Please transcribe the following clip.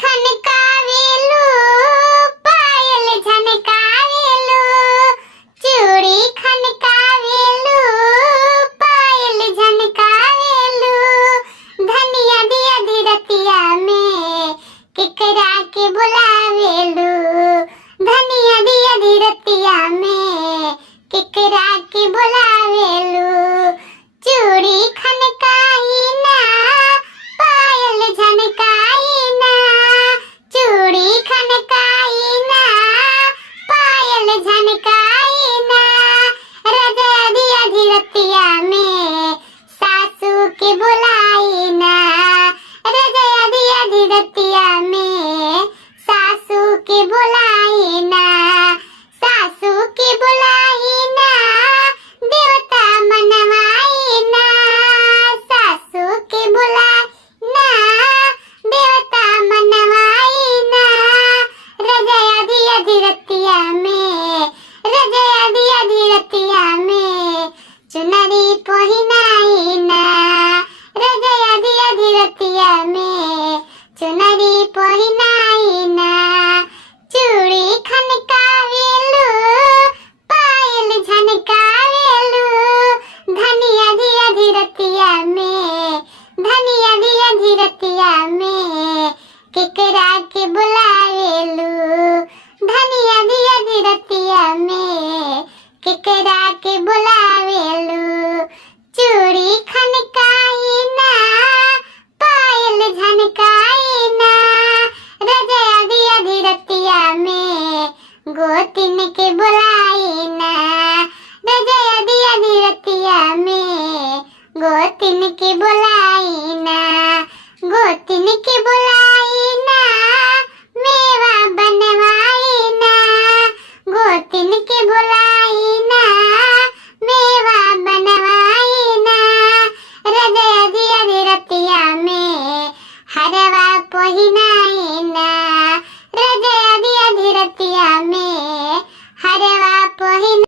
खनकावेलू पायल झनकावेलू चूड़ी खनकावेलू पायल झनकावेलू धनिया दिया धीरतिया में केकरा के बुलावेलू धनिया दिया धीरतिया में केकरा के बुलावेलू चूड़ी खनकाई ना पायल झनकाई ना चूड़ी खनकाई ना पायल झनकाई ना राजा दिया धीरतिया में सासू के बुलाई ना राजा दिया धीरतिया में सासू के बुलाई ना सासू के बुलाई ना देवता मनवाई ना सासू के बुलाई ना देवता मनवाई ना रजया दिया धीरतिया में रजया दिया धीरतिया में चुनरी पहिनाई ना रजया दिया धीरतिया में चुनरी पहिनाई ना चूड़ी खनकावेलू पायल झनकावेलू धनिया दिया धीरतिया में धनिया दिया धीरतिया में केकरा के बुलावेलू धनिया दिया धीरतिया में केकरा के बुलावेलू चूड़ी खनकाई ना पायल झनकाई ना रजया दिया धीरतिया में गोतिन के बुलाई ना रजया दिया धीरतिया में गोतिन के बुलाई ना गोतिन के बुलाई